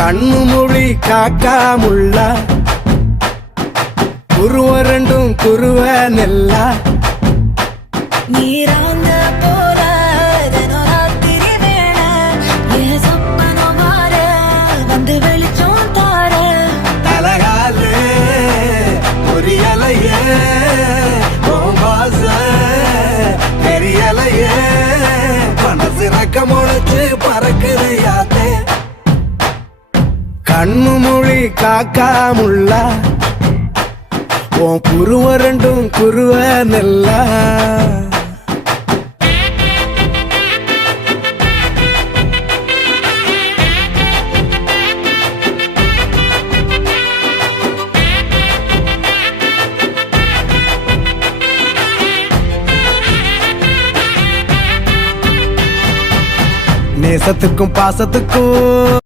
கண்ணு மொழி காக்காமுள்ள குருவ ரெண்டும் குருவ நெல்லா நீராங்க போல தினராத்திரி வேண என் சொப்பனம் மாற வந்து வெளிச்சம் தார தலகாலே பொரியலையே ஓம்பாச பெரியலையே மனசு ரக்க முளைச்சு பறக்குது யாத்தே கண்ணு மொழி காக்காமுள்ள உன் குருவ ரெண்டும் குருவ நெல்லா நேசத்துக்கும் பாசத்துக்கும்